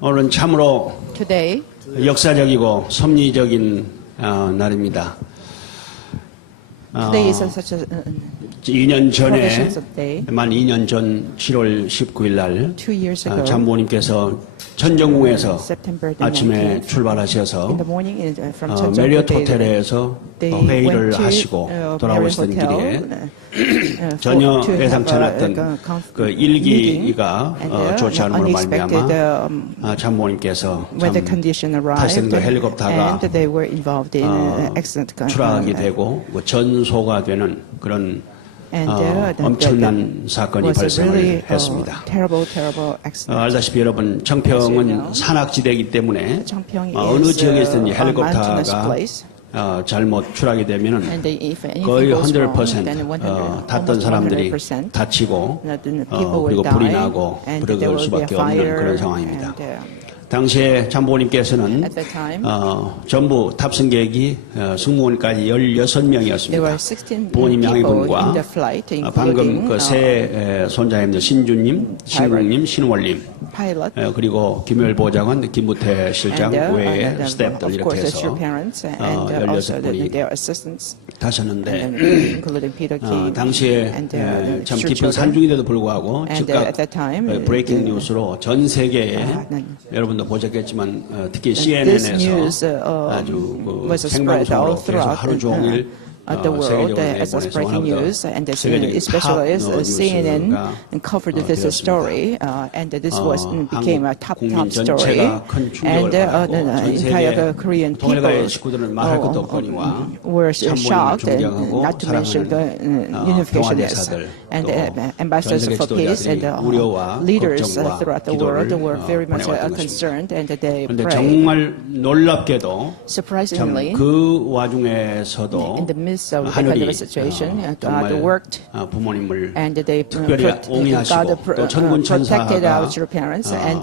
오늘은 참으로 Today 역사적이고 섭리적인 날입니다. is such a 2년 전에 provisions of day. 만 2년 전 7월 19일 날 2 years ago, 참모님께서 천정궁에서 September the 아침에 19th, 출발하셔서 in the morning from Cheonjeong 메리어트 Hotel, 호텔에서 they 회의를 went to, 하시고 Marriott 돌아오시던 Hotel, 길에 전혀 to have 예상치 않았던 그 일기가 and, 좋지 않음으로 unexpected, 말미암아 참모님께서 weather condition 타시던 arrived, 그 헬리콥터가 and they were involved in accident. 추락하게 되고 전소가 되는 그런 And 엄청난 사건이 was a 발생을 really 했습니다. terrible accident. 알다시피 여러분 청평은 산악지대이기 때문에 청평 어느 is 지역에 있든지 a mountainous 헬리콥터가 place. 잘못 추락이 되면은 And if anything 거의 goes wrong, 100% then 탔던 almost 사람들이 100% 다치고 people will 그리고 불이 die, 나고 and 불을 there 걸 will be a 수밖에 없는 fire, 그런 상황입니다. and, 당시에 참모님께서는 at that time, 전부 탑승객이 승무원까지 16명이었습니다. there were 16 부모님 people 양해분과 in the flight, 방금 including 그 새 손자님들 신주님, 신국님, 신월님, pilot, 그리고 김효일 보좌관, 김무태 실장 외에 스태프들 of 이렇게 course, 해서 your parents, and also 16분이 their assistants, 타셨는데 and including Peter Kim, 당시에 and 참 three 깊은 children. 산중인데도 불구하고 And 즉각 at that time, 브레이킹 뉴스로 전 세계에 여러분도 보셨겠지만 특히 this news CNN에서 아주 was spread all 생방송으로 계속 throughout 하루 종일 the world as a breaking news, and especially as CNN covered this story, and this became a top story, and the entire Korean people were shocked, and not to mention the unificationists and ambassadors for peace and leaders throughout the world were very much concerned, and they 그런데 prayed. 정말 놀랍게도 Surprisingly, 그 와중에서도 in the midst of that kind of 하늘이 a situation, God 정말 worked, 부모님을 and they 특별히 God 옹이하시고 또 천군 protected 천사가 our parents, and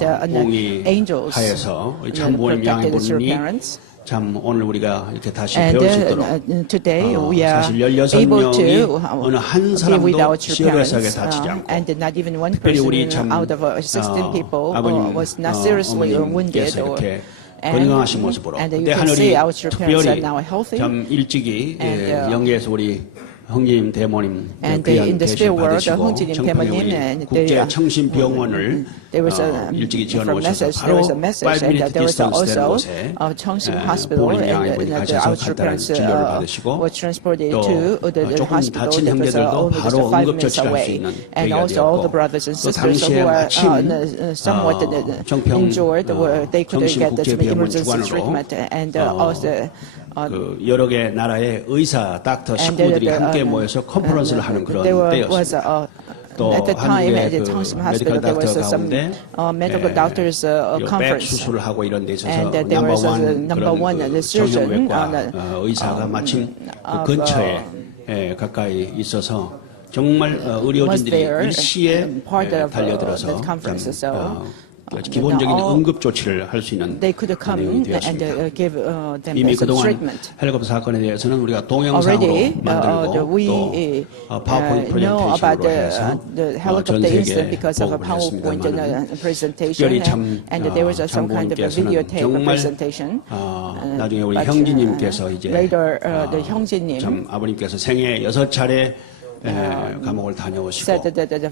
angels 옹이하여서 우리 참부모님 protected our 양해분이 parents. 참 오늘 우리가 이렇게 다시 And 배울 수 있도록 today we are 사실 able 16명이 to 어느 한 be 사람도 without your 시리어스하게 parents, 다치지 않고 and not even one 특별히 우리 person 참 out of 16 people 아버님, was not seriously wounded. 어머님께서 이렇게 And 건강하신 모습으로 you 근데 can see 하늘이 our parents are 특별히 now healthy. 참 일찍이 And, 영계에서 우리 형님 대모님 And 귀한 in the 대신 spirit world, 받으시고 홍진님 청평에 대모님 우리 and 국제 청신병원을 there was a 일찍이 지어 from 놓으셔서 message, there 바로 was a message, 5minute and there was distance 되는 also 곳에 Cheongsim Hospital, 부모님 and 양해분이 the 가셔서 our 간단한 parents 진료를 받으시고 were transported 또 to the 조금 hospital 다친 that was 형제들도 only just 바로 5 minutes 응급조치할 수 away, 있는 and 계기가 also all the 되었고 brothers and 또 sisters 당시에 who were 마침 somewhat 청평 injured, were they could get the 정신국제병원 emergency 주관으로 treatment, and also 그 여러 개 나라의 의사, 닥터, 식구들이 함께 모여서 컨퍼런스를 하는 그런 때였습니다. 또 at the time at 한국의 the 그 Cheongsim 메디컬 Hospital there was 닥터 some 가운데 medical doctors 백 conference, 수술을 하고 이런 데 있어서 and there was a number one 그런 surgeon 정형외과 의사가 마침 그 근처에 가까이 있어서 정말 의료진들이 일시에 달려들어서 기본적인 응급 조치를 할 수 있는 they could come 내용이 and 되었습니다. give them 이미 some 그동안 treatment. 헬리콥터 사건에 대해서는 우리가 동영상으로 Already, 만들고 we 또 파워포인트 know about 프레젠테이션으로 해서 the 전 helicopter incident 세계에 because of a 보고를 PowerPoint 했습니다만 presentation, 특별히 참 and there was some kind of a 장모님께서는 videotape 정말 presentation. 나중에 우리 But, 형제님께서 이제 later, the 형제님 참 아버님께서 생애 6차례 감옥을 다녀오시고 said that the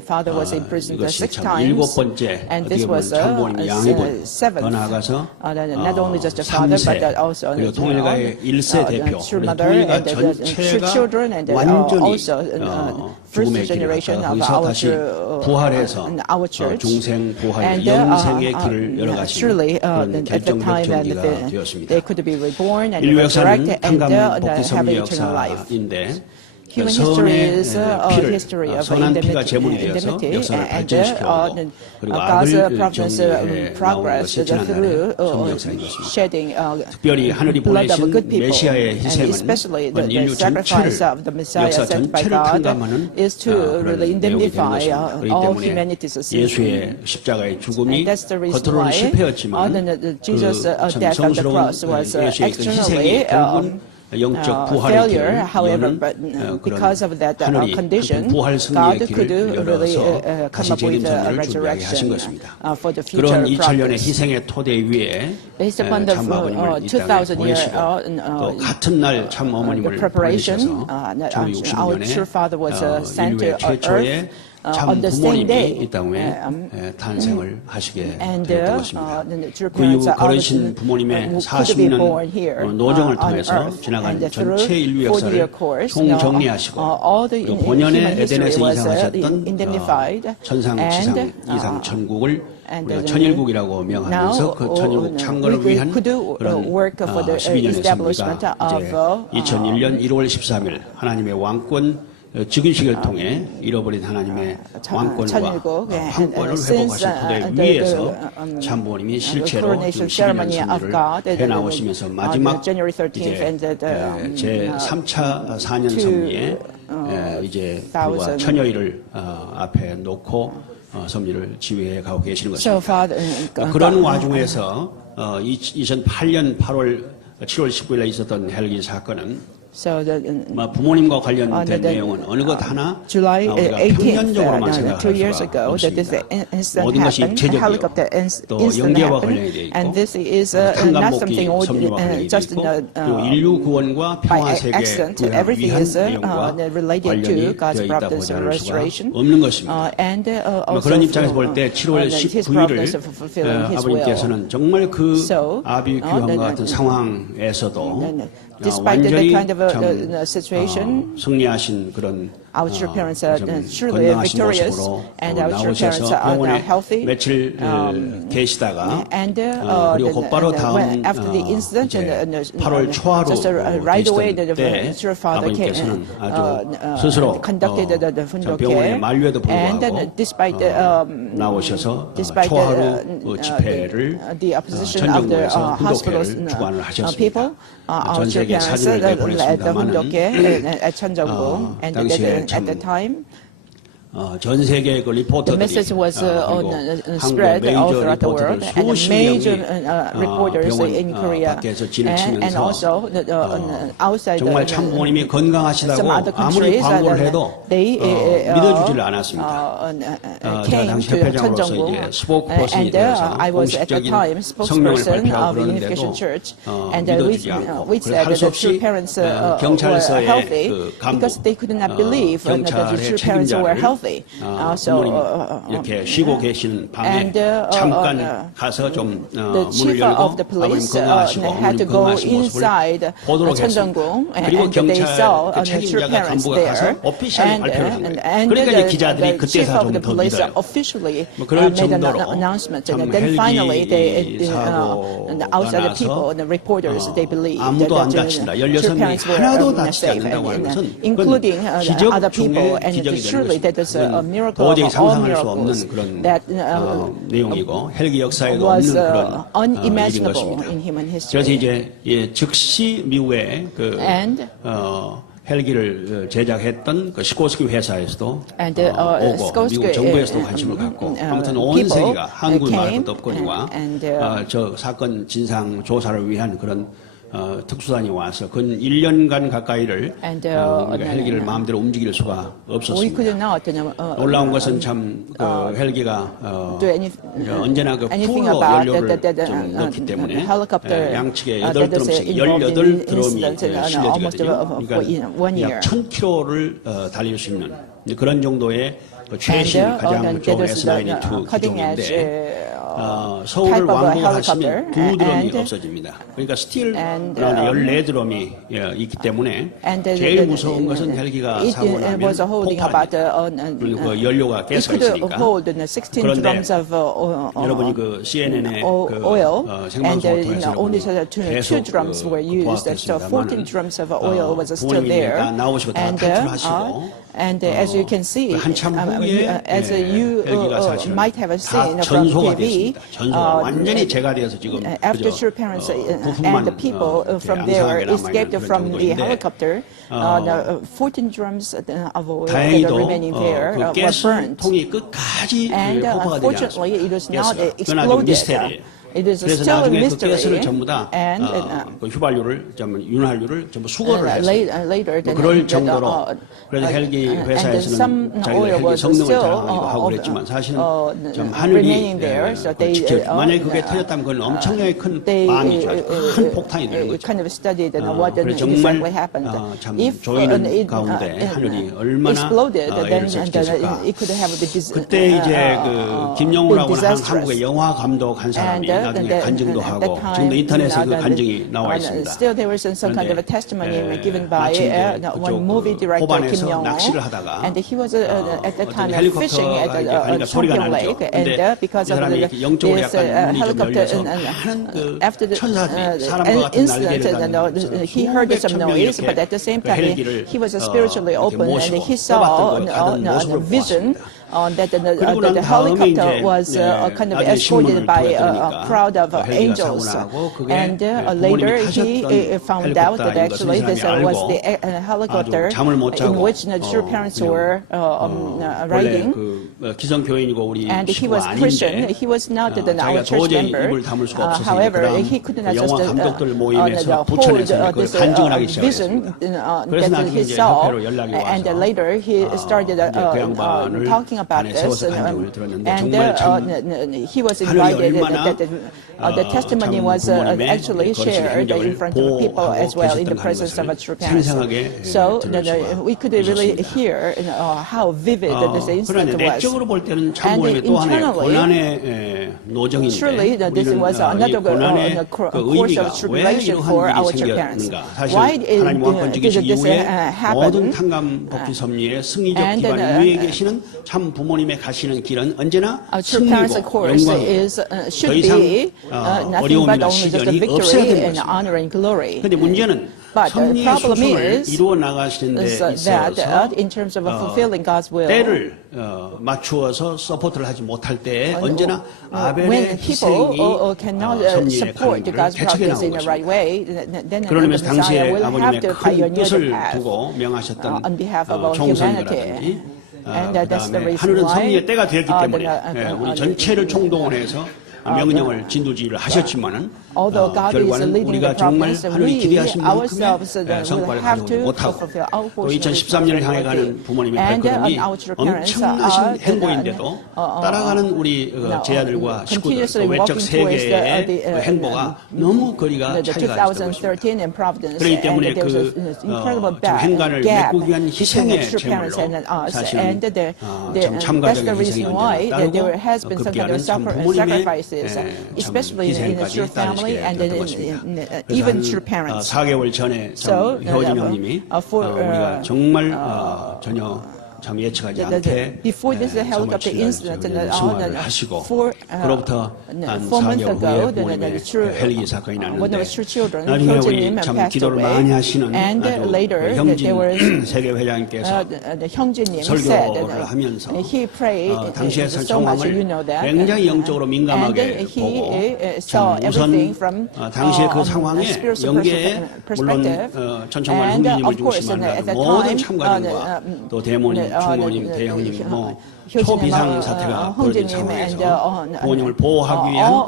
father was imprisoned 이것이 6 참 times, 7번째 and 어떻게 this 보면 was 참모님 양해분 더 seventh. 나아가서 Not only just the father, 3세 but also 그리고 통일가의 1세 대표 true 그래서 mother 통일가 and the 전체가 children, and 완전히 also 죽음의 first 길을 generation 갔다가 of 거기서 our 다시 부활해서 our church. 중생 부활 And 영생의 길을 열어가시는 surely 그런 at the time 결정적 that 계기가 되었습니다. they could be reborn and 인류 resurrect 역사는 and 탕감 복귀 have 성리 eternal life. 역사인데 Human history is 선의 a 피를 history of 선한 피가 제물이 되어서 indemnity, 역사를 and 발전시켜오고 그리고 God's 악을 providence 정리해 나온 progress 것이 지난 날의 through 성리 역사인 것입니다. shedding 특별히 하늘이 blood of 보내신 good people, 메시아의 and 희생은 especially 온 the 인류 sacrifice 전체를 of the Messiah 역사 sent by 전체를 God 탕감하는 is to really 그런 내용이 된 indemnify 것입니다. 그렇기 all 때문에 humanity's sins. 예수의 십자가의 죽음이 And that's the reason 겉으로는 why 실패였지만 Jesus' 그 참 death on the 성스러운 cross was 예수의 그 희생이 externally 결국은 영적 부활의 failure. 길을 However, 여는 but because of that 하늘이 condition, 그 부활 God 승리의 could 길을 really 열어서 come 다시 up with 재림 a 선물을 준비하게 하신 resurrection 것입니다. for the 그런 future 2000년의 progress. 희생의 토대 위에 Based upon the 참 아버님을 이 땅에 2000 보내시고 year 또 같은 날 참 어머님을 preparation, 보내셔서 our true father was sent to 인류의 최초의 참 on the same 부모님이 day. 이 땅에 탄생을 하시게 And 되었던 것입니다. the true 그 이후 parents are 걸으신 부모님의 who could be 40년 born here 노정을 on 통해서 earth. 지나간 And 전체 through 인류 40-year 역사를 course, 총정리하시고 all the 그 human 본연의 history 에덴에서 was 이상하셨던 identified. 천상, 지상, 이상, 천국을 and 우리가 then 천일국이라고 명하면서 now, 그 천일국 창건을 we 위한 could 그런 work for the 12년의 establishment 선물과 이제 2001년 1월 13일 하나님의 왕권 즉위식을 통해 잃어버린 하나님의 왕권과 황권을 회복하신 토대 위에서 참부모님이 실제로 12년 선물을 해나오시면서 마지막 이제 제 3차 4년 섭리에 이제 불과 천여일을 앞에 놓고 섭리를 지휘해 가고 계시는 것입니다. 그런 와중에서 2008년 7월 19일에 있었던 헬기 사건은 부모님과 관련된 내용은 어느 것 하나 July 우리가 18th, 평면적으로만 2 생각할 years 수가 ago, that this 없습니다. incident 모든 것이 happened, 입체적이요. helicopter 또 incident 영계와 happened, 관련이 돼 있고 and this is 탄감 not 먹기 something 섭리와 관련이 돼 just 있고 또 인류 구원과 by 평화 세계 accident. 구현 Everything 위한 is 내용과 related to 관련이 God's 되어 있다고 providence and 보장할 수가 restoration. 없는 것입니다. And also 그런 입장에서 볼 때 7월 his 19일을 providence of fulfilling his will. 아버님께서는 정말 그 So, 아비규환과 같은 상황에서도 despite the 완전히 kind of 참 situation, 승리하신 그런 our true parents are truly 건강하신 victorious, 모습으로 and our true parents 나오셔서 are now 병원에 healthy. 며칠 계시다가 And 그리고 곧바로 다음 after the incident, 이제 8월 초하루 just right away, 계시던 때 true father 아버님께서는 아주 스스로 conducted the 참 병원에 만류에도 and 불구하고 despite 나오셔서 despite 초하루 집회를 the opposition of the 전정부에서 hospitals 훈독회를 주관을 하셨습니다. people, our 전 true 세계 parents 사진을 led the 내보냈습니다마는 훈독회 at 천정궁, and 당시에 at the time. 전 세계 그 The 리포터들이 message was 그리고 spread 한국 all 메이저 throughout the 리포터들 world, and 수십 major 명이 reporters in 병원 Korea, 밖에서 and 지내치면서 also outside 정말 참부모님이 some 건강하시다고 other 아무리 countries, 광고를 해도 they 믿어주지를 않았습니다. came 당시 to 협회장으로서 천정궁, 이제 스포크퍼슨이 and 되어서 I was at the 공식적인 time 성명을 spokesperson 발표하고 of Unification 그러는데도 Church, and 믿어주지 않고 we 그래서 said 할 that 수 the true 없이 parents were 경찰서의 healthy 그 간부, because they could not believe that the 경찰의 true parents were 책임자를 healthy. So 이렇게 쉬고 계시는 밤에 and, 잠깐 가서 좀 the 문을 chief 열고 of the 아버님 police 건강하시고 had to 어머님 go 건강하신 모습을 inside 보도록 했습니다. 천정궁, 그리고 and they saw 경찰 그 the true 책임자가 parents 간부가 가서 there, 오피셜리 발표를 한 거예요. and 그러니까 이제 the 기자들이 그때서 chief of 좀 the 더 police 믿어요. officially 그럴 made an 정도로 announcement, 참 and then finally 헬기 they outside the people, the reporters, they believed 아무도 안 that 다친다. the true 16명이 parents were 하나도 다치지 safe, 않는다고 하는 것은 including 기적 other people, 중에 and 기적이 되는 surely that is a 것입니다. miracle 도저히 of all 상상할 수 miracles 없는 그런 that 내용이고 헬기 역사에도 was 없는 그런 일인 unimaginable 것입니다. in human 그래서 history. 이제 즉시 미국에 그 헬기를 제작했던 그 시코스키 회사에서도 And, 오고 미국 정부에서도 관심을 갖고 아무튼 온 세계가 한국 came, 말고 덮거리와 저 사건 진상 조사를 위한 그런 특수단이 와서 근 1년간 가까이를 우리가 헬기를 마음대로 움직일 수가 We could 없었습니다. not 놀라운 것은 참 그 헬기가 언제나 그 anything 풀로 about 연료를 the 좀 넣기 때문에 helicopter 양측에 that is 8드럼씩 involved in 18드럼이 incidents almost 실려지거든요. in one year. 약 1000km를 달릴 수 있는 그런 정도의 최신 가장 좋은 S92 기종인데 서울을 왕복하시면 2드럼이 없어집니다. 그러니까 스틸 14드럼이 있기 때문에 제일 무서운 것은 헬기가 사고 나면 폭발입니다. 그리고 그 연료가 깨서 있으니까. 그런데 여러분이 그 CNN의 그 생방송을 통해서 계속 부모님이 다 나오시고 다 탈출하시고 And as you can see, 한참 후에 as you might have seen 다 from 전소가 TV, 됐습니다. 전소가 완전히 제가되어서 지금 after true parents and 부품만 the people from there escaped from the helicopter, the 14 drums of oil that are remaining there were burned. 통이 끝까지 And 폭파가 되지 fortunately, it was not 않았습니다. 그건 아주 exploded. 미스테리. It is 그래서 still a 나중에 그 mystery. 가스를 전부 다 And 그 휘발유를 윤활유를 전부 수거를 했어요. later, then 그럴 정도로 그래서 헬기 회사에서는 자기가 헬기 성능을 자랑하기도 하고 그랬지만 사실은 좀 하늘이 만약에 그게 터졌다면 그건 엄청나게 큰 빵이죠. 큰 폭탄이 되는 거죠. kind of studied what 그래서 정말 exactly happened. 참 If 조이는 가운데 하늘이 얼마나 exploded, then 애를 섞였을까. it could have 그때 이제 그 김영우라고 하는 disastrous. 한국의 영화 감독 한 사람이 나중에 간증도 at 하고 that time, 지금도 인터넷에 그 the- 간증이 나와 있습니다. Still, there was some kind of a testimony given by 마치 이제 one movie director, Kim 호반에서 Young-woo, 낚시를 하다가 and he was at the time 헬리콥터가 fishing at 이렇게 가니까 소리가 Cheongpyeong 나죠. Lake, and 근데 because 이 of 사람이 영적으로 this 약간 눈이 좀 helicopter 열려서 많은 그 after the 천사들이 사람과 같은 incident, 날개를 he heard some noise, but at the same time he was spiritually open, and he saw a vision. That the helicopter was kind of escorted by a crowd of angels, and later he found out that actually this was the helicopter in which the true parents were riding. And he was Christian. He was not our church member. However, he could not just hold this vision that he saw, and later he started talking about this, and he was invited. The testimony was actually shared in front of people as well in the presence of a true parents. So we could really hear how vivid this incident was. And internally, truly, this was another course of tribulation for our church parents. Why did this happen? And our true parents' course should be nothing but only just the victory and honor and glory. But the problem is that in terms of fulfilling God's will, 맞추어서 서포트를 하지 못할 때 언제나 아벨의 when people 희생이 cannot 섭리의 support God's 가능을 대책해 purpose in 나오는 the right 것입니다. way, then the 그러면서 Messiah 당시에 will have 아버님의 to 큰 pioneer the 뜻을 path 두고 명하셨던 on behalf of our 총선이라든지 humanity. And that's the 그다음에 reason 하늘은 why 섭리의 때가 되었기 때문에 우리 전체를 총동원 해서 명령을 진두지휘를 하셨지만은 although God is 결과는 leading the 우리가 정말 providence, 하늘이 we 기대하신 ourselves 만큼의 will 성과를 have 가져오지 to 못하고 fulfill our 또 portion of 2013년을 향해 가는 responsibility. 부모님의 And 발걸음이 our church parents 엄청나신 행보인데도 따라가는 우리 제 아들과 식구들 또 외적 세계의 행보가 너무 거리가 차이가 있었던 것입니다. 그렇기 때문에 그 행간을 메꾸기 위한 희생의 제물로 사실은 참 참가적인 희생이 언제나 따르고 급기야는 참 부모님의 참 희생까지 따르시게 되었던 것입니다. 그래서 한 4개월 전에 참 효진 형님이 우리가 정말 전혀 참 예측하지 않게 before this helicopter incident, 승화를 하시고 그로부터 한 4개월 후에 부모님의 헬기 사건이 났는데 나중에 우리 참 기도를 많이 하시는 아주 형진 세계회장님께서 설교를 하면서 당시의 상황을 굉장히 영적으로 민감하게 보고 참 우선 당시의 그 상황에 연계에 물론 천청만 형제님을 중심으로 하는 모든 참가진과 또 대모님 충모님, 대형님, 초비상 사태가 벌어진 상황에서 부모님을 보호하기 위한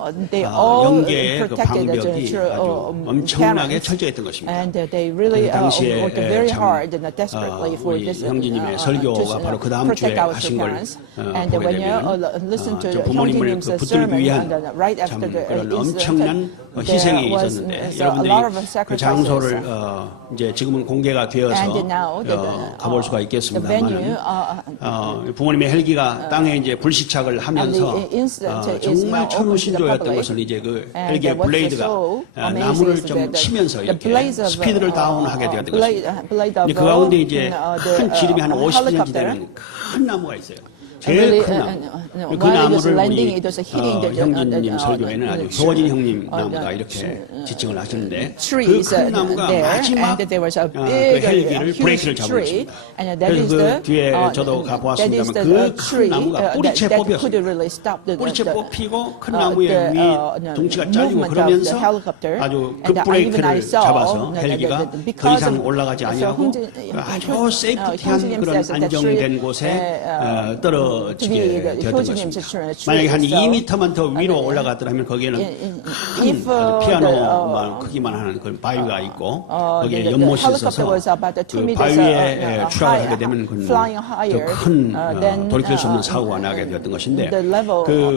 연계의 그 방벽이 아주 엄청나게 철저했던 것입니다. 당시에 참 우리 형제님의 설교가 바로 그 다음 주에 하신 걸 보게 되면 부모님을 붙들기 위한 참 그런 엄청난 희생이 있었는데 여러분들이 그 장소를 이제 지금은 공개가 되어서 가볼 수가 있겠습니다만 부모님의 헬기가 땅에 이제 불시착을 하면서 정말 천우신조였던 것은 이제 그 헬기의 블레이드가 나무를 좀 치면서 이렇게 스피드를 다운하게 되었던 것입니다. 그 가운데 이제 큰 지름이 한 50cm 되는 큰 나무가 있어요. 제일 큰 나무. 그 나무를 우리 형진님 설교에는 아주 효진 형님 나무가 이렇게 지칭을 하시는데 그 큰 나무가 마지막 그 헬기를 브레이크를 잡고 있습니다. 그래서 그 뒤에 저도 가보았습니다만 그 큰 나무가 뿌리채 뽑혔습니다. 뿌리채 뽑히고 큰 나무의 위 덩치가 잘리고 그러면서 아주 급 브레이크를 잡아서 헬기가 더 이상 올라가지 아니하고 아주 세이프티한 그런 안정된 곳에 떨어 이루어지게 되었던 것입니다. 만약에 한 2m만 더 위로 올라갔더라면 거기에는 큰 피아노 크기만 하는 그 바위가 있고 거기에 연못이 있어서 그 바위에 추락을 하게 되면 큰 돌이킬 수 없는 사고가 나게 되었던 것인데 그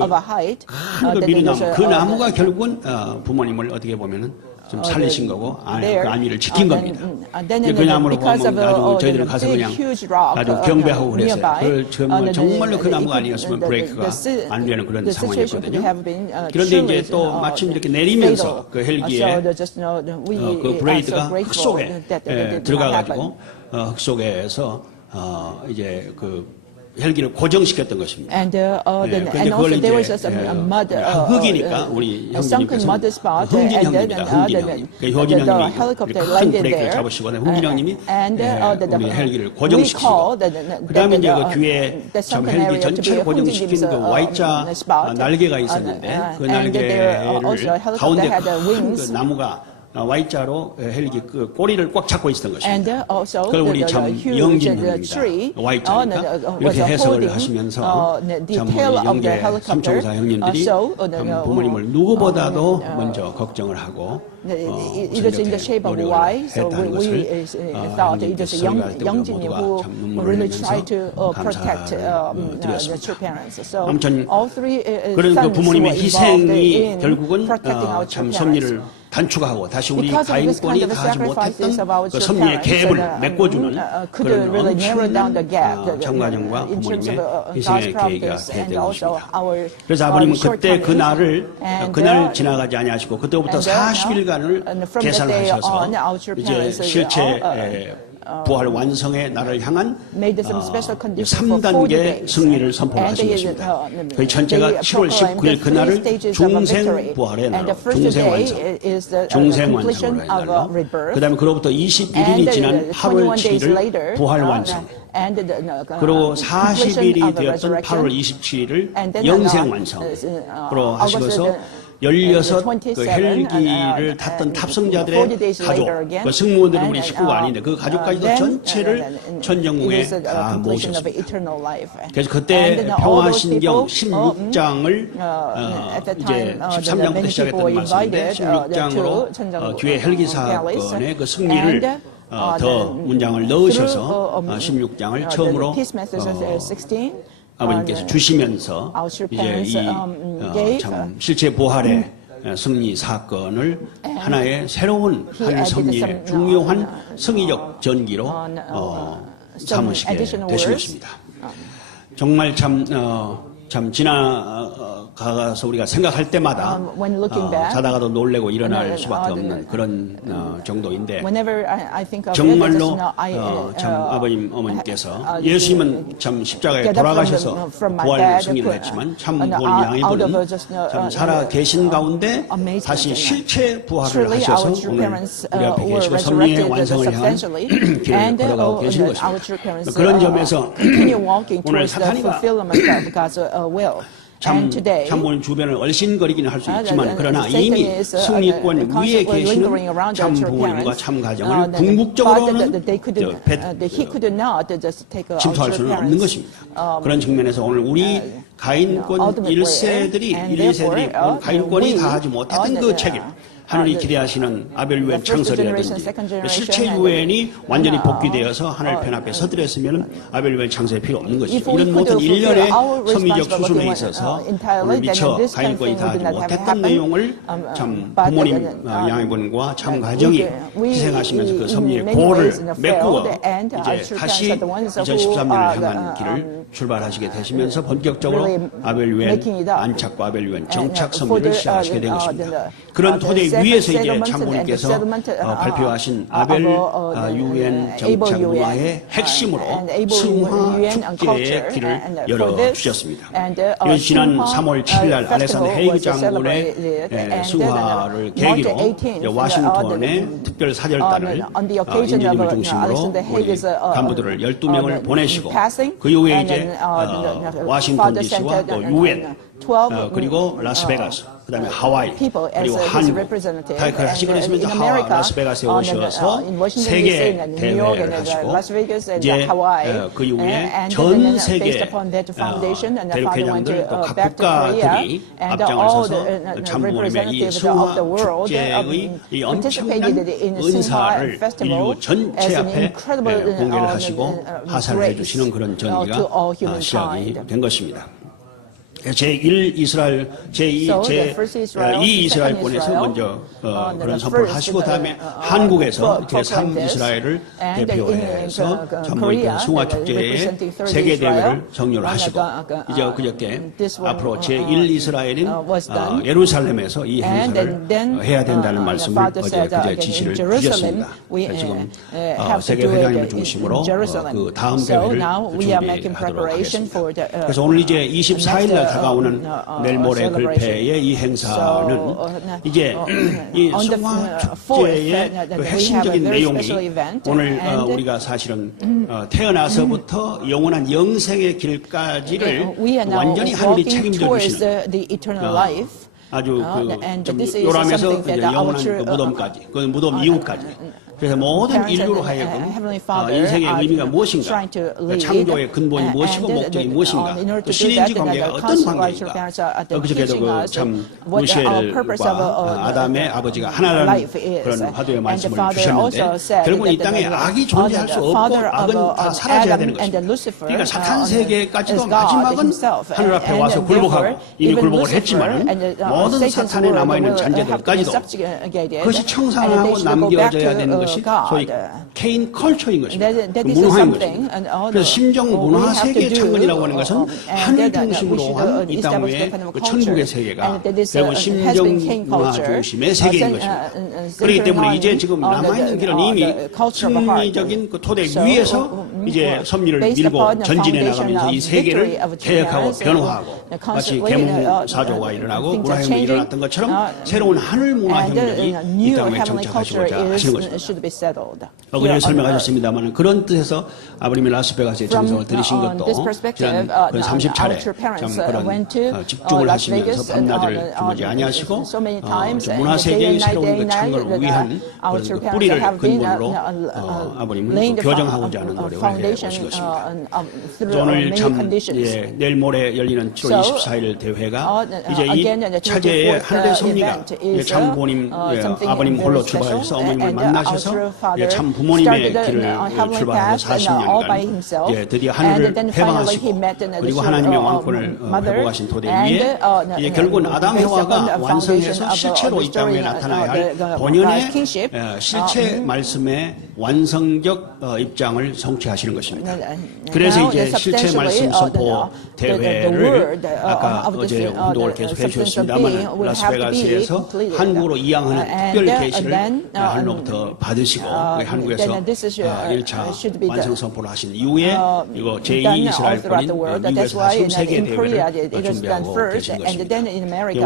미리나무 그 나무가 결국은 부모님을 어떻게 보면은 좀 살리신 거고 그 아미를 지킨 겁니다. 그 나무를 보면 아주 저희들은 가서 그냥 아주 경배하고 그랬어요. 정말로 그 나무가 아니었으면 브레이크가 안 되는 그런 상황이었거든요. 그런데 이제 또 마침 이렇게 내리면서 그 헬기에 그 브레이드가 흙 속에 들어가가지고 흙 속에서 이제 그 헬기를 고정시켰던 것입니다. 그런데 그걸 이제 흙이니까 우리 형님께서 흥진 형님입니다. 흥진 형님. 그 효진 형님이 큰 브레이크를 잡으시고 흥진 형님이 우리 헬기를 고정시키고 그 다음에 이제 그 뒤에 참 헬기 전체를 고정시킨 그 Y자 날개가 있었는데 그 날개를 가운데 큰 그 나무가 Y자로 헬기 그 꼬리를 꽉 잡고 있었던 것입니다. 그걸 우리 참 영진 형입니다. Y자니까 이렇게 해석을 하시면서 참 우리 영계 삼총사 형님들이 참 부모님을 누구보다도 먼저 걱정을 하고 it in the shape of Y, so we thought it was Youngjin who really tried to protect the two parents. So all three 그런 그 sons 부모님의 were involved 희생이 in 결국은 protecting our two 참 parents. 섭리를 단축하고 다시 우리 Because of this kind 가인권이 of 가지 sacrifices of our 못했던 그 two 섭리의 parents, 갭을 메꿔주는 could 그런 really narrow down the gap 엄청난 장가정과 in terms 부모님의 of God's 희생의 계기가 providence and 되는 also 것입니다. our 그래서 아버님은 그때 그 shortcomings. 날을 And, 그날 지나가지 아니하시고 그때부터 and, 40일간을 from that day 계산하셔서 on, our two 이제 parents 실체 부활 완성의 날을 향한 made some special conditions for 40 3단계 days. 승리를 선포하신 것입니다. 그 전체가 7월 19일 그날을 중생 부활의 날로 중생 완성, 중생 완성으로 날로 그 다음에 그로부터 21일이 지난 8월 7일을 부활 완성 그리고 40일이 되었던 8월 27일을 영생 완성으로 하시고서 16 그 헬기를 탔던 탑승자들의 가족, 그 승무원들은 우리 식구가 아닌데 그 가족까지도 전체를 천정궁에 다 모으셨습니다. 그래서 그때 평화신경 16장을 이제 13장부터 시작했던 말씀인데 16장으로 뒤에 헬기 사건의 그 승리를 더 문장을 넣으셔서 16장을 처음으로 아버님께서 주시면서 이제 이 참 실제 부활의 승리 사건을 하나의 새로운 한 섭리의 중요한 승리적 전기로 삼으시게 되신 것입니다. 정말 참 지나가서 우리가 생각할 때마다 자다가도 놀래고 일어날 수밖에 없는 그런 정도인데 정말로 참 아버님 어머니께서 예수님은 참 십자가에 돌아가셔서 부활 승리를 했지만 참 부모님 양이분은 참 살아 계신 가운데 다시 실체 부활을 하셔서 오늘 우리 앞에 계시고 섭리의 완성을 향한 길을 걸어가고 계신 것입니다. 그런 점에서 오늘 사탄이가 참 주변을 얼씬거리기는 할 수 있지만 그러나 이미 승리권 위에 계시는 참 부모님과 참 가정을 궁극적으로는 침투할 수는 없는 것입니다. 그런 측면에서 오늘 우리 가인권 1세들이 가인권이 다하지 못했던 그 책임 하늘이 기대하시는 아벨 유엔 창설이라든지 실체 유엔이 완전히 복귀되어서 하늘 편 앞에 서들었으면 아벨 유엔 창설이 필요 없는 것이죠. 이런 모든 일련의 섭리적 수준에 있어서 오늘 미처 가인권이 다하지 못했던 내용을 참 부모님 양해분과 참 가정이 희생하시면서 그 섭리의 고를 메꾸어 이제 다시 2013년을 향한 길을 출발하시게 되시면서 본격적으로 아벨 유엔 안착과 아벨 유엔 정착 섭리를 시작하시게 된 것입니다. 그런 토대 위에서 이제 참모님께서 발표하신 아벨 유엔 정착 문화의 핵심으로 승화 축제의 길을 열어주셨습니다. 지난 3월 7일 날 알렉산더 헤이그 장군의 승화를 계기로 워싱턴에 특별 사절단을 인디님을 중심으로 우리 간부들을 12명을 보내시고 그 이후에 이제 워싱턴 DC와 또 유엔 그리고 라스베가스, 그다음에 하와이, people as 그리고 his 한국 representative. 다 그 하시고 And 그러시면서 in America, 라스베가스에 오셔서 in Washington 세계 D.C. and New York 대회를 and 하시고 Las Vegas and 이제 Hawaii. 그 이후에 And 전 then 세계 based upon that foundation, and the father went 대륙회장들 또 to 각 back to Korea, 국가들이 and 앞장을 all 서서 the 참모님의 이 representatives 승화 of the world 축제의 이 participated 엄청난 in the 은사를 Sinha Festival 인류 전체 as an 앞에 incredible 공개를 하시고 하사를 해주시는 그런 to all 전기가 시작이 humankind. 된 것입니다. 제1 이스라엘, 제2 이스라엘권에서 먼저 그런 선포를 하시고 다음에 한국에서 제3 이스라엘을 대표해서 참모님 승화축제의 세계대회를 정렬을 하시고 이제 그저께 앞으로 제1 이스라엘인 예루살렘에서 이 행사를 해야 된다는 말씀을 그제 지시를 주셨습니다. 지금 세계회장님을 중심으로 그 다음 대회를 준비하도록 하겠습니다. 그래서 오늘 이제 24일 날 다가오는 내일 모레 글패의 이 행사는 이제 이 성화축제의 그 핵심적인 내용이 오늘 우리가 사실은 태어나서부터 영원한 영생의 길까지를 완전히 하늘이 책임져 주시는 아주 그 요람에서 영원한 그 무덤까지, 그 무덤 이후까지. 그래서 모든 인류로 하여금 인생의 의미가 무엇인가, 창조의 근본이 무엇이고 목적이 무엇인가, 또 신인지 관계가 어떤 관계인가. 그저께도 참 루시엘 아담의 아버지가 하나라는 그런 화두의 말씀을 주셨는데 결국은 이 땅에 악이 존재할 수 없고 악은 다 사라져야 되는 것입니다. 그러니까 사탄 세계까지도 마지막은 하늘 앞에 와서 굴복하고 이미 굴복을 했지만 모든 사탄에 남아있는 잔재들까지도 그것이 청산하고 남겨져야 되는 것이 소위 케인 컬처인 것입니다. 그 문화인 것입니다. 그래서 심정 문화 세계의 창건이라고 하는 것은 하늘 중심으로 한 이 땅 위에 그 천국의 세계가 결국 심정 문화 중심의 세계인 것입니다. 그렇기 때문에 이제 지금 남아있는 길은 이미 승리적인 그 토대 위에서 이제 섭리를 밀고 전진해 나가면서 이 세계를 개혁하고 변화하고 마치 계몽사조가 일어나고 문화혁명이 일어났던 것처럼 새로운 하늘 문화혁명이 이 땅에 정착하시고자 하시는 것입니다. 그걸 설명하셨습니다만 그런 뜻에서 아버님이 라스베가스에 정성을 들이신 것도 지난 30차례 참 그런 집중을 하시면서 밤낮을 주무지 아니하시고 문화세계의 새로운 그 창건을 위한 그런 그 뿌리를 근본으로 아버님은 교정하고자 하는 노력을 해오신 것입니다. 오늘 참 내일 모레 열리는 7월 24일 대회가 이제 이 차제의 하늘의 섭리가 참 아버님 홀로 출발하셔서 어머님을 만나셔서 참 부모님의 길을 출발해서 40년간 드디어 하늘을 해방하시고 그리고 하나님의 왕권을 회복하신 토대 위에 결국은 아담 해와가 완성해서 실체로 이 땅에 나타나야 할 본연의 실체 말씀의 완성적 입장을 성취하시는 것입니다. 그래서 이제 실체 말씀 선포 대회를 아까 어제 운동을 계속 해주셨습니다만 라스베가스에서 한국으로 이양하는 특별 계시를 하늘로부터 받으시고 한국에서 1차 완성 선포를 하신 이후에 이거 제2 이스라엘권인 미국에서 다시 세계 대회를 준비하고 계신 것입니다.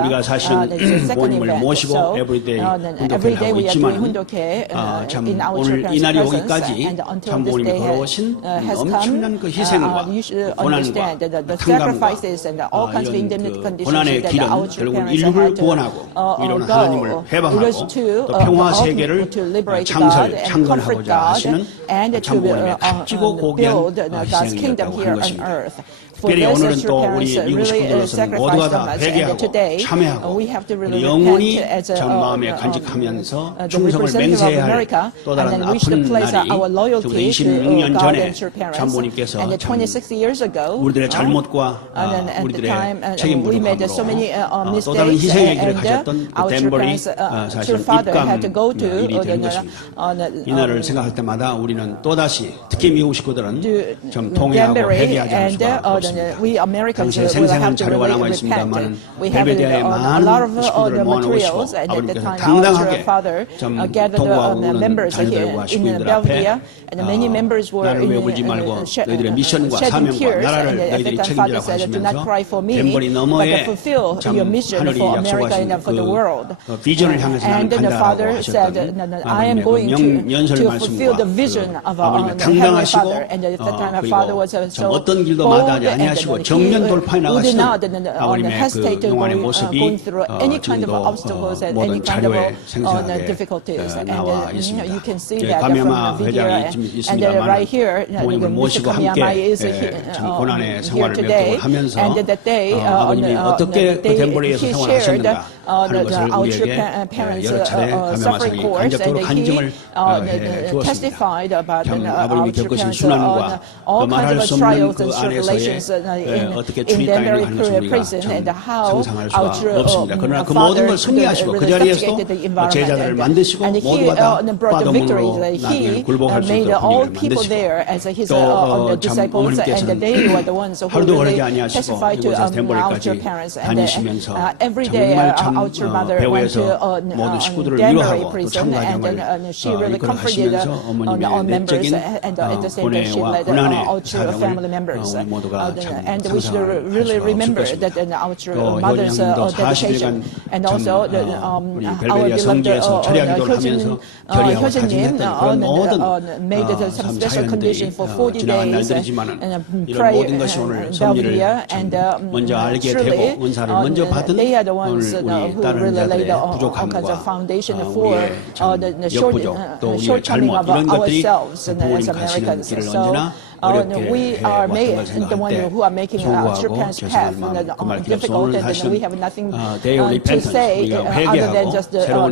우리가 사실은 부모님을 모시고 에브리데이 훈독회를 하고 있지만 참 오늘 이날이 오기까지 참 부모님이 걸어오신 엄청난 그 희생과 고난과 탕감과 이런 그 고난의 길은 결국 인류를 구원하고 이런 하나님을 해방하고 또 평화 세계를 창건하고자 하시는 참 부모님의 값지고 고귀한 희생이었다고 하는 것입니다. 특별히 오늘은 또 우리 미국 식구들로서는 모두가 다 회개하고 참회하고 우리 영원히 참 마음에 간직하면서 충성을 맹세해야 할 또 다른 아픈 날이 적어도 26년 전에 참모님께서 우리들의 잘못과 우리들의 책임부를 감으로 또 다른 희생의 길을 가졌던 그 덴버리 사실 입감 일이 된 것입니다. 이날을 생각할 때마다 우리는 또다시 특히 미국 식구들은 좀 통회하고 회개하지 않을 수가 없습니다. 당시에 생생한 자료가 남아 있습니다만 벨베데아의 많은 식구들을 모아놓으시고 아버님께서 당당하게 좀 동거하고 오는 자녀들과 식구인들 앞에 나를 왜 울지 말고 너희들의 미션과 사명과 나라를 너희들이 책임지라고 하시면서 덴버리 너머에 참 하늘이 약속하신 그 비전을 향해서 나는 간다라고 하셨던 아버님의 연설 말씀과 아버님의 당당하시고 그리고 좀 어떤 길도 마다하지 아니하시고 정면 돌파해 would 나가시는 not 아버님의 그 hesitate to 영안의 going 모습이 through any kind of 지금도 obstacles and 모든 any kind of 자료에 생생하게 difficulties. And 나와 you 있습니다. can see 예, that 가미야마 from the video. 회장이 지금 And 있습니다만 right here, 부모님을 Mr. 모시고 Kamiyama 함께 is 참 고난의 here 생활을 몇 today. 동을 하면서 And that day, 아버님이 어떻게 그 덴버리에서 he shared 생활하셨는가 하는 것을 our 우리에게 parents' 여러 차례 suffering 가면화상이 course, 간접적으로 and 간증을 he 해주었습니다. testified about 참 our 아버님이 겪으신 parents' 순환과 all 그 말할 kinds 수 of 없는 trials 그 and tribulations 안에서의 어떻게 in 주의 their 따위를 very 하는 것을 우리가 prison, 참 and how 상상할 our 수가 없습니다. 그러나 그 모든 father 걸 승리하시고 그 really 자리에서도 subjugated the environment. 제자들을 만드시고 And he 모두가 다 brought the victory. 빠도문으로 나중에 He 굴복할 수 made 있도록 all 분위기를 people 만드시고 there as his 또 참 disciples, and 어머님께서는 they were the ones who 하루도 really 흐르지 아니하시고 testified to 이곳에서 our 덴버리까지 parents. And 다니시면서 every day 정말 참 our mother went to 배후에서 모든 식구들을 Danbury 위로하고 또 prison, 참가장을 and she really 이끌어 comforted 가시면서 all 어머님의 members, 내적인 and at the same time she 고뇌와 led 고난의 all true family 사랑을 members. 우리 모두가 참 And we should 상상할 really 수가 없을 remember 것입니다. that our 또 mother's 효진양도 dedication, 40일간 and 참 also 우리 our 벨베리아 beloved 성지에서 철야기도를 하면서 결의하고 효진님 사진했던 그런 모든 made some special condition for 40 지나간 days 날들이지만은 and 이런 pray 모든 것이 오늘 섭리를 참 먼저 알게 되고 은사를 먼저 받은 they are the 오늘 ones 우리 who 다른 really laid 자들의 all kinds of 부족함과 foundation for 우리의 참 the 역부족 또 우리의 shortcoming 잘못 of 이런 것들이 ourselves and 부모님 as 가시는 Americans. 길을 So 언제나 we 어렵게 are 해왔던 걸 the one 생각할 때 who are making our 송구하고 parents' 죄송할 path 마음 금할 필요 없어. difficult, 오늘 and 사실은 we have nothing day of to repentance say 우리가 other than 회개하고 just 새로운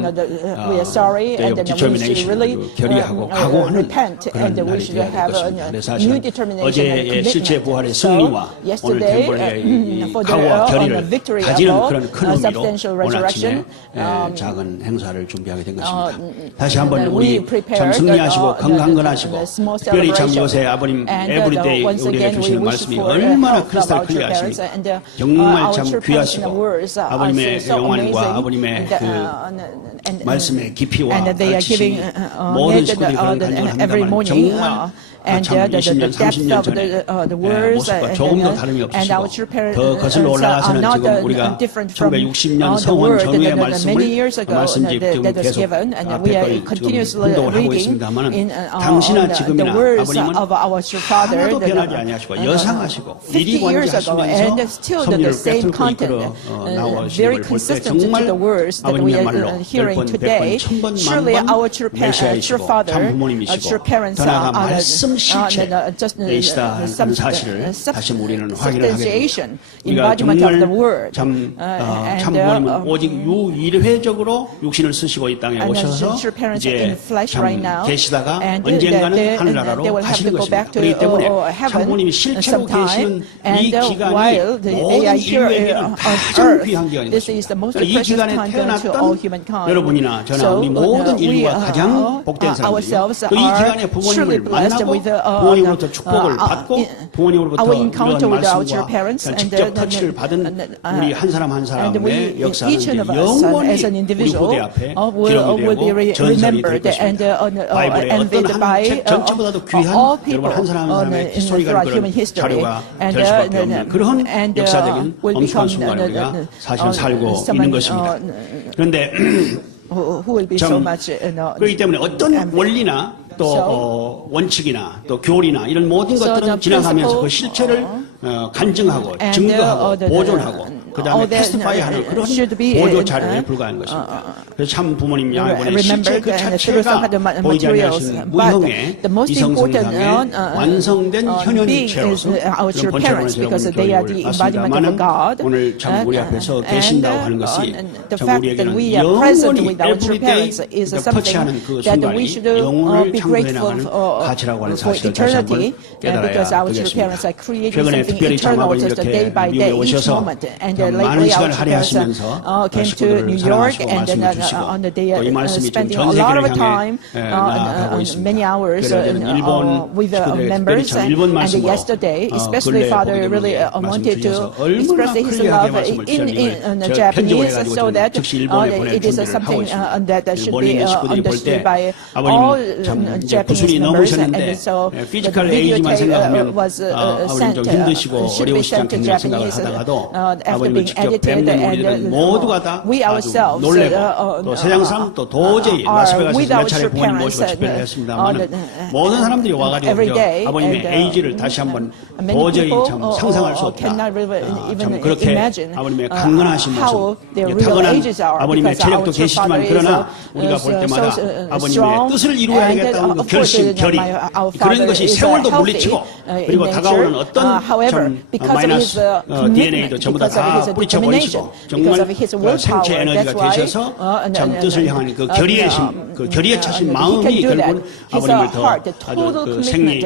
we are sorry, day and of then we should determination really 결의하고 각오하는 repent, 그런 and we 날이 should 되어야 될 have 것입니다. a 그래서 new 사실은 determination and 어제의 실제 commitment. 부활의 So 승리와 오늘 yesterday, 덴버리의 이 for 각오와 the 결의를 victory 다지는 of 그런 큰 의미로 substantial 오늘 아침에 resurrection, 작은 행사를 준비하게 된 것입니다. 다시 한번 우리 we 참 승리하시고 건강건하시고 small 특별히 참 celebration. 요새 아버님 And 에브리데이 once 우리에게 again, we 주시는 wish 말씀이 for 얼마나 health of 크리스탈 our church parents, 클리어하십니까? and 정말 our 참 church parents' 귀하시고 words are 아버님의 so 영안과 amazing, 아버님의 그 and 말씀의 깊이와 and they are giving 가르치심이 모든 식구들이 그런 간증을 every 합니다만 morning, 정말 and 참 the 20년, depth 30년 of 전에 the words, 모습과 조금도 다름이 and our church 없으시고 더 거슬러 parents are 올라가서는 not 지금 우리가 different from 1960년 the 성원 word 전후의 that many years 말씀을 ago 말씀집 지금 that was 계속 given, and 앞에 we are 걸 지금 continuously 운동을 하고 reading 있습니다만은 in 당시나 the 지금이나 words 아버님은 of our father 하나도 변하지 아니하시고 여상하시고 50 years ago, and still the 섭리를 same 꿰뚫고 content, 이끌어 very 나오시는 걸 볼 때 consistent to 정말 the words that we 아버님의 are 말로 hearing 10번, today. 100번, 1000번, Surely our true 메시아이시고 참 father, 부모님이시고 true parents 더 나아가 are 말씀 실체 되시다 하는 사실을 다시 우리는 확인을 하게 됩니다. 우리가 정말 참 부모님은 오직 유일회적으로 육신을 쓰시고 이 땅에 오셔서 이제 참 계시다가 언젠가는 하늘나라로 가시는 것입니다. 그렇기 때문에 참 부모님이 실제로 계시는 이 기간이 모든 인류에게는 가장 귀한 기간입니다. 이 기간에 태어났던 여러분이나 저나 우리 모든 인류가 가장 복된 사람들이요. 또 이 기간에 부모님을 만나고 부모님으로부터 축복을 받고 부모님으로부터 이런 말씀과 직접 터치를 받은 우리 한 사람 한 사람의 역사는 이제 영원히 우리 후대 앞에 기록이 되고 전설이 될 것입니다. 바이블의 어떤 한 책 전체보다도 귀한 여러분 한 사람 한 사람의 히스토리가 그런 자료가 될 수밖에 없는 그런 역사적인 엄청난 순간을 우리가 사실 살고 있는 것입니다. 그런데 참 그렇기 때문에 어떤 원리나 또 원칙이나 또 교리나 이런 모든 것들은 지나가면서 그 실체를 간증하고 증거하고 보존하고 그 다음에 테스티파이하는 그런 보조 자료에 불과한 것입니다. 그래서 참 부모님 양육원의 실제 그 자체가 보이지 아니하시는 무형의 이성성상의 완성된 현현체로서 그런 본체론에서 여러분을 교육을 받습니다만 오늘 참 우리 앞에서 계신다고 하는 것이 참 우리에게는 영원히 에브리데이 터치하는 그 순간이 영혼을 창조해 나가는 가치라고 하는 사실을 다시 한번 깨달아야 되겠습니다. 최근에 특별히 참 아버님 이렇게 미국에 오셔서 많은 시간을 할애하시면서 식구들을 사랑하시고 말씀을 주시고 또 이 말씀이 좀 전 세계를 향해 나아가고 있습니다. 그래서 일본 식구들에게 특별히 참 일본 말씀으로 근래 보게 말씀 주셔서 얼마나 클리어하게 말씀을 주셨는지 제가 편집을 해가지고 즉시 일본에 보낼 준비를 하고 있습니다. 일본에 있는 식구들이 볼 때 아버님 참 이제 구순이 넘으셨는데 피지컬 에이지만 생각하면 아버님 좀 힘드실 힘드시고 어려우시지 않겠냐 생각을 하다가도 아버님을 직접 뵙는 우리들은 모두가 다 아주 놀래고 또 세상 사람 또 도저히 라스베가스에서 몇 차례 부모님 모시고 집회를 했습니다만 모든 사람들이 와가지고 아버님의 에이지를 다시 한번 도저히 참 상상할 수 없다. 참 그렇게 아버님의 강건하신 모습, 타고난 아버님의 체력도 계시지만 그러나 우리가 볼 때마다 아버님의 뜻을 이루어야겠다는 그 결심, 결의 그런 것이 세월도 물리치고 그리고 다가오는 어떤 참 마이너스 DNA도 전부 다 뿌리쳐버리시고 정말 생체 에너지가 되셔서 참 뜻을 향한 그 결의의 그 결의에 차신 마음이 결국은 아버님을 더 아주 그 생리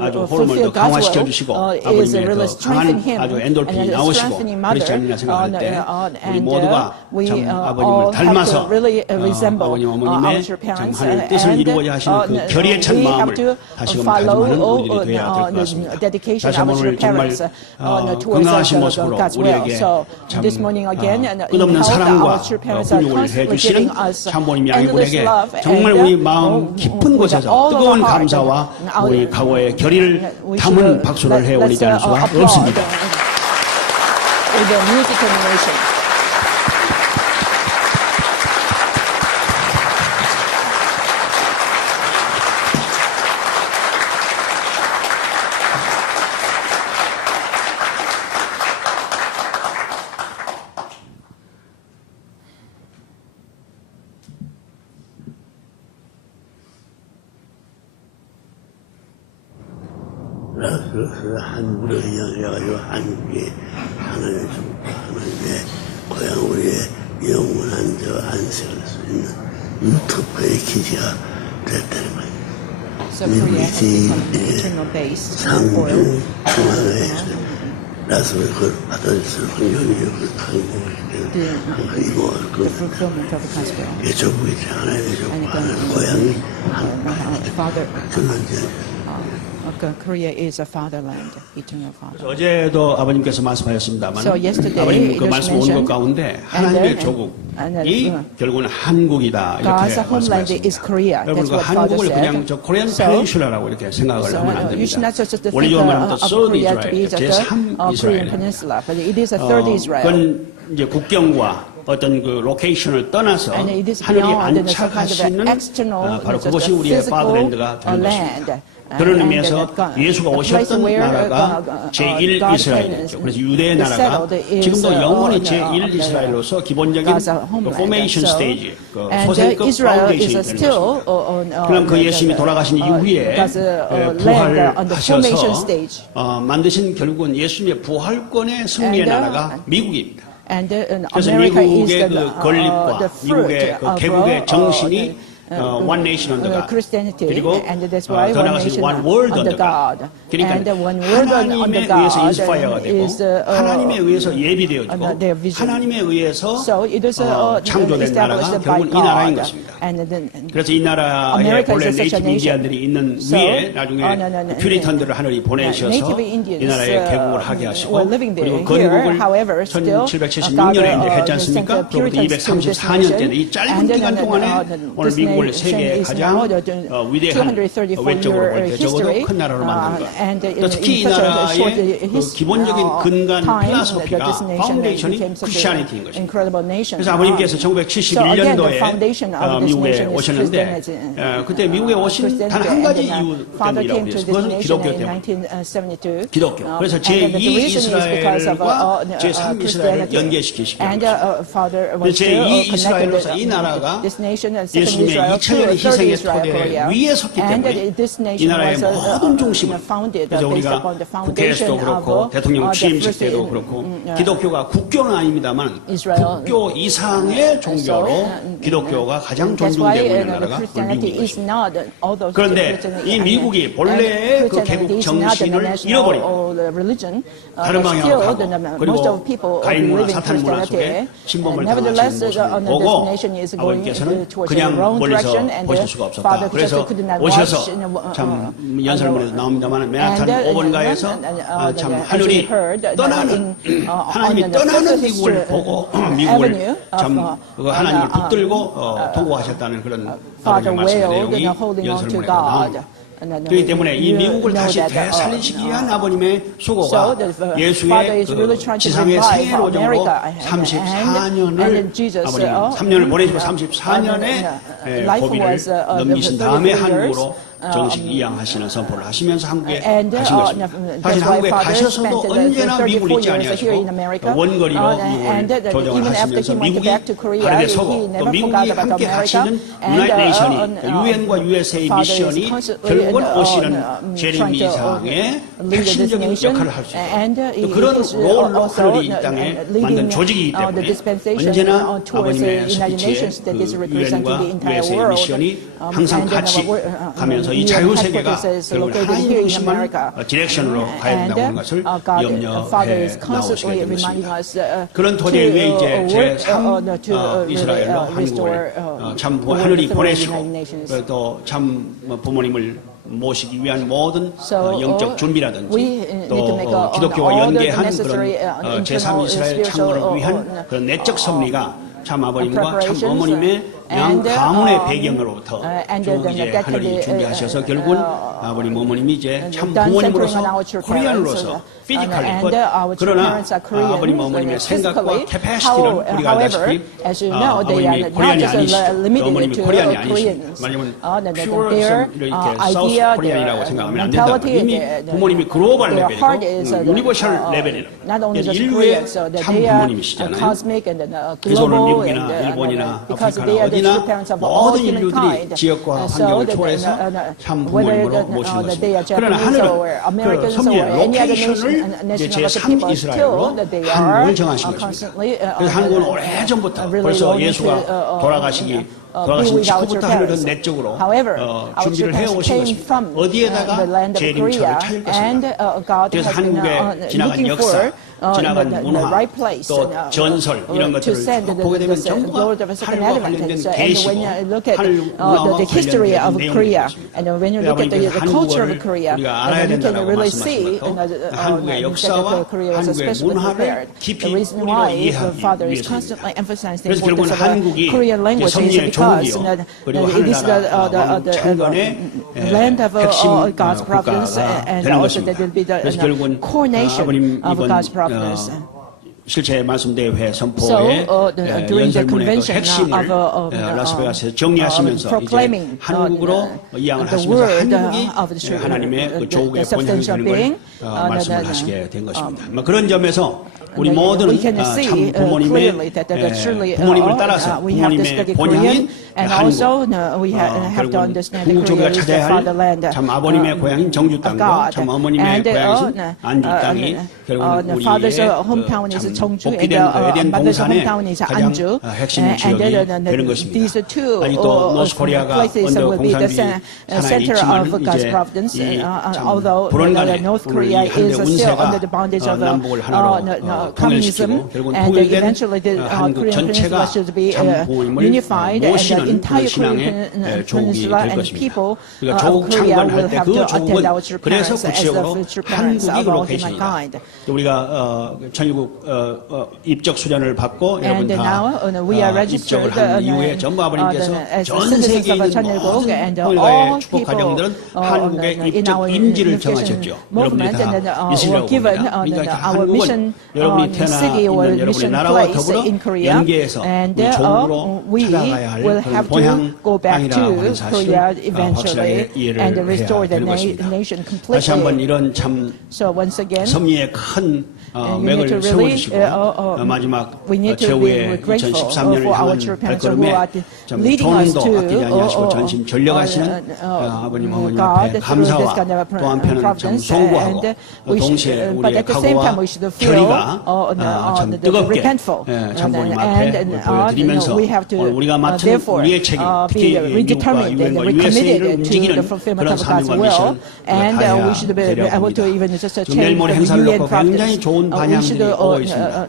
아주 호르몬을 더 강화시켜 주시고 아버님의 더 강한 아주 엔돌핀이 나오시고 그렇지 않느냐 생각할 때 우리 모두가 참 아버님을 닮아서 아버님 어머님의 참 하나님 뜻을 이루고자 하시는 그 결의에 찬 마음을 다시금 다짐하는 우리들이 되어야 될 것 같습니다. 다시 한번 오늘 정말 건강하신 모습으로 우리에게 참 끝없는 사랑과 훈육을 해주시는 참모님 양이분에게 정말 우리 마음 깊은 곳에서 뜨거운 감사와 우리 과거의 결의를 담은 박수를 해올리지 않을 수가 없습니다. 한국을 이야기해가지고 한국이 하나님의 고향 우리의 영원한 저 안식을 수 있는 특별의 기지가 됐다는 거예요. 미국이 상중 중앙에 라스베이거스를 받아줄 수 있는 환경이 한국을 항상 이루어갈 겁니다. 조국이지 하나님의 조국 하나님의 고향이 한국입니다. Korea is a fatherland, eternal father. 어제도 아버님께서 말씀하셨습니다만 아버님 그 말씀 온 것 가운데 하나님의 조국이 결국은 한국이다 이렇게 말씀하셨습니다. 여러분 그 한국을 그냥 저 코리안 페닌슐라라고 이렇게 생각을 하면 안 됩니다. 원리적으로 말하면 third Israel, 제3 이스라엘입니다. 그건 이제 국경과 어떤 그 로케이션을 떠나서 하늘이 안착하시는 바로 그것이 우리의 파더랜드가 되는 것입니다. 그런 의미에서 예수가 오셨던 나라가 제1 이스라엘이었죠. 그래서 유대의 나라가 지금도 영원히 제1 이스라엘로서 기본적인 그 포메이션 스테이지, 그 소생급 파운데이션이 되는 것입니다. 그럼 그 예수님이 돌아가신 이후에 부활하셔서 만드신 결국은 예수님의 부활권의 승리의 나라가 미국입니다. 그래서 미국의 그 건립과 미국의 그 개국의 정신이 one nation under God. 그리고 더 나아가서 one world under God. 그러니까 하나님에 의해서 인스파이어가 되고 하나님에 의해서 예비되어지고 하나님에 의해서 창조된 나라가 결국은 이 나라인 것입니다. 그래서 이 나라에 본래 네이티브 인디안들이 있는 위에 나중에 퓨리턴들을 하늘이 보내셔서 이 나라에 개국을 하게 하시고 그리고 건국을 1776년에 이제 했지 않습니까? 그로부터 234년째 이 짧은 기간 동안에 오늘 미국을 세계에 가장 위대한 외적으로 볼 때 적어도 큰 나라로 만든 것. 또 특히 이 나라의 그 기본적인 근간 필라소피가 파운데이션이 크리스티아니티인 것입니다. 그래서 아버님께서 1971년도에 미국에 오셨는데 그때 미국에 오신 단 한 가지 이유 때문이라고 그랬어요. 그것은 기독교 때문에. 기독교. 그래서 제2 이스라엘과 제3 이스라엘을 연계시키시기 위해서. 제2 이스라엘로서 이 나라가 예수님의 2000년의 희생의 토대 위에 섰기 때문에 이 나라의 모든 중심을 그래서 우리가 국회에서도 그렇고 대통령 취임식 때도 그렇고 기독교가 국교는 아닙니다만 국교 이상의 종교로 기독교가 가장 존중되고 있는 나라가 미국인 것입니다. 그런데 이 미국이 본래의 그 개국 정신을 잃어버리고 다른 방향으로 가고 그리고 가인 문화, 사탄 문화 속에 신범을 당하시는 모습을 보고 아버님께서는 그냥 멀리서 보실 수가 없었다. 그래서 오셔서 참 연설문에도 나옵니다만 맨하탄 5번가에서 참 하늘이 떠나는 하나님이 떠나는 미국을 보고 미국을 참 하나님을 붙들고 도구하셨다는 그런 아버지의 말씀의 내용이 연설문에 나옵니다. 그렇기 때문에 이 미국을 다시 되살리시기 위한 아버님의 수고가 예수의 그 지상의 생애로정으로 34년을 아버님 3년을 보내시고 34년의 고비를 넘기신 다음에 한국으로 정식 이양하시는 선포를 하시면서 한국에 가신 것입니다. 사실 한국에 가셔서도 언제나 미국을 잊지 아니하시고 원거리로 미국을 조정하시면서 미국이 바르게 서고 또 미국이 함께 같이 있는 유나이티드 네이션이 유엔과 USA의 미션이 결국은 오시는 제리미 이상의 핵심적인 역할을 할 수 있고 그런 롤로 하늘이 이 땅에 만든 조직이기 때문에 언제나 아버님의 스피치에 그 유엔과 USA의 미션이 항상 같이 가면서 이 자유세계가 결국 하나님 중심만 디렉션으로 가야 된다고 하는 것을 염려해 나오시게 된 것입니다. 그런 토대 위에 이제 제3 이스라엘로 한국을 참 하늘이 보내시고 또 참 부모님을 모시기 위한 모든 영적 준비라든지 또 기독교와 연계한 그런 제3 이스라엘 창건을 위한 그런 내적 섭리가 참 아버님과 참 어머님의 양 가문의 배경으로부터 쭉 이제 하늘이 준비하셔서 결국은 아버님 어머님이 이제 참 부모님으로서 코리안으로서 피지컬리 그러나 아버님 어머님의 생각과 캐패시티는 우리가 알다시피 아버님이 코리안이 아니시죠. 어머님이 코리안이 아니십니다. 말하자면 퓨어 이렇게 사우스 코리안이라고 생각하면 안 된다. 이미 부모님이 글로벌 레벨이고 유니버셜 레벨이라고 인류의 참 부모님이시잖아요. 그래서 오늘 미국이나 일본이나 아프리카나 어디나 모든 인류들이 지역과 환경을 초월해서 참 부모님으로 모시는 것입니다. 그러나 하늘은 그 섭리의 로케이션을 이제 제3 이스라엘로 한국을 정하신 것입니다. 그래서 한국은 오래전부터 벌써 예수가 돌아가신 직후부터 하늘은 내적으로 준비를 해오신 것입니다. 어디에다가 재림처를 찾을 것인가. 그래서 한국에 지나간 역사, 지나간 문화, 또 전설 이런 것들을 보게 되면 전부가 하늘과 관련된 계시고 하늘 문화와 관련된 내용입니다. 아버님께서 한국을 우리가 알아야 된다고 말씀하신 것도 한국의 역사와 한국의 문화를 깊이 우리로 이해하기 위해서입니다. 그래서 결국은 한국이 섭리의 조국이요 그리고 하늘나라 창건의 핵심 국가가 되는 것입니다. 그래서 결국은 아버님 이번 실제 말씀대회 선포의 연설문의 그 핵심을 라스베가스에서 정리하시면서 이제 한국으로 이양을 하시면서 한국이 하나님의 그 조국의 본향이 되는 걸 말씀을 하시게 된 것입니다. 그런 점에서 우리 모든 참 부모님을 따라서 부모님의 본향인 한국 결국은 궁극조기가 찾아야 할 참 아버님의 고향인 정주 땅과 참 어머님의 고향이신 안주 땅이 결국은 우리의 참 복귀된 에덴 동산의 가장 핵심 지역이 되는 것입니다. 아니 또 노스코리아가 언더 공산주의 산하에 있지만 이제 참 불언간에 우리 한대 운세가 남북을 하나로 통일시키고 결국은 통일된 한국 전체가 참 부모님을 모시는 그런 신앙의 조국이 될 것입니다. 그러니까 조국 창건할 때 그 조국은 그래서 구체적으로 한국이 로케이션이다. 우리가 천일국 입적 수련을 받고 여러분 다 입적을 한 이후에 전부 아버님께서 전 세계에 있는 모든 통일가의 축복 가정들은 한국의 입적 임지를 정하셨죠. 여러분들이 다 있으려고 봅니다. 그러니까 한국은 여러분이 태어나 있는 여러분의 나라와 더불어 연계해서 우리 조국으로 찾아가야 할 그런 본향 땅이라고 하는 사실을 확실하게 이해를 해야 되는 것입니다. 다시 한번 이런 참 섭리의 큰 맥을 세워주시고 마지막 최후의 2013년을 향한 발걸음에 좀 돈도 아끼지 아니하시고 전심 전력하시는 아버님 어머님 앞에 감사와 또 한편은 참 송구하고 동시에 우리의 각오와 결의가 참 뜨겁게 참부모님 앞에 보여드리면서 오늘 우리가 맡은 우리의 책임 특히 미국과 유엔과 USA를 움직이는 그런 사명과 미션을 다해야 되려고 합니다. 내일 모레 행사를 놓고 굉장히 좋은 반향들이 오고 있습니다.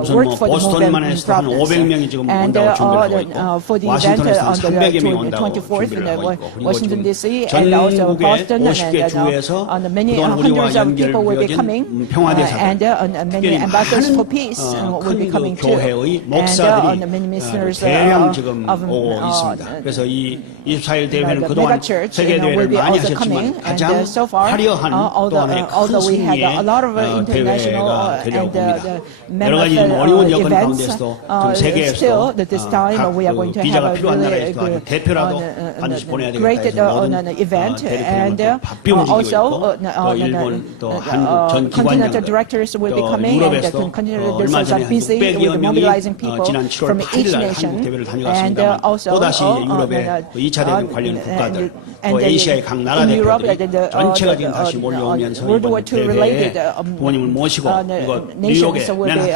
우선 뭐 보스턴만 해서 한 500명이 지금 온다고 준비를 하고 있고 와싱턴에서 300여 명이 온다고 준비를 하고 있고 그리고 지금 전국의 50개 주에서 그동안 우리와 연결되어진 평화대사들 특별히 ambassadors for peace will be coming too. 교회의 And 목사들이 many ministers 대량 지금 of 오고 있습니다. 그래서 이 24일 대회는 the 그동안 mega church 세계 will 대회를 be 많이 also coming. 하셨지만 가장 And so far, 화려한 또 하나의 큰 although we had 승리의 a lot of international 대회가 되려고 and 봅니다. the 여러 가지 mammoth 어려운 여건 events, 가운데서도 지금 세계에서 still at this time we are going to 비자가 have a 필요한 really 나라에서도 아주 대표라도 반드시 보내야 되겠다 great 해서 모든 event and 대륙들은 바삐 움직이고 also 있고 또 일본 또 한국 전 continental 기관장들 directors will be 또 coming and the 유럽에서도 continental 얼마 directors 전에 are busy with 600여 명이 mobilizing people 지난 7월 from 8일 each 날 한국 nation 대회를 and 다녀갔습니다만 also 또다시 유럽의 2차 대회 관련 국가들 또 아시아의 각 나라 대표들이 전체가 지금 다시 몰려오면서 이번 대회에 부모님을 모시고 이거 뉴욕의 맨하탄에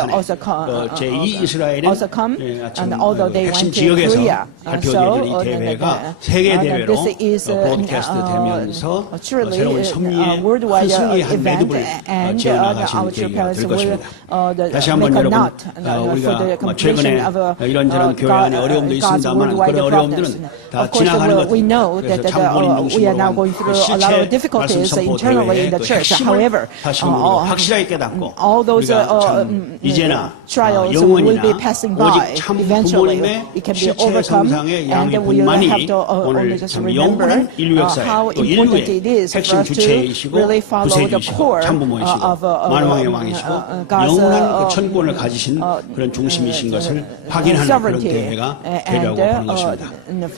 제2 이스라엘의 핵심 지역에서 발표되는 이 대회가 세계 대회로 브로드캐스트 되면서 새로운 섭리의 큰 승리의 한 매듭을 지어나가시는 계기가 될 것입니다. 다시 한번 여러분 우리가 최근에 이런저런 교회 안에 어려움도 있습니다만 그런 어려움들은 다 지나가는 것입니다. 그래서 장본인 중심으로 실체 말씀 선포 대회의 그 핵심을 다시 한번 확실하게 깨닫고 우리가 참 이제나 영원이나 오직 참 부모님의 실체 성상의 양육뿐만이 오늘 참 영원한 인류 역사의 또 인류의 핵심 주체이시고 구세주이시고 참부모이시고 만왕의 왕이시고 영원한 그 천권을 가지신 그런 중심이신 것을 확인하는 그런 대회가 되려고 하는 것입니다.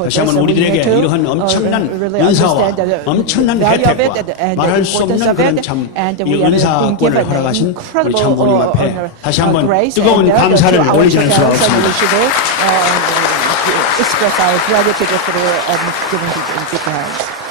다시 한번 우리들에게 이러한 엄청난 은사와 엄청난 혜택과 말할 수 없는 그런 참 이 은사권을 허락하신 우리 참부모님 앞에 다시 한번 뜨거운 감사를 올리자는 수가 없습니다. express our gratitude for giving to hands.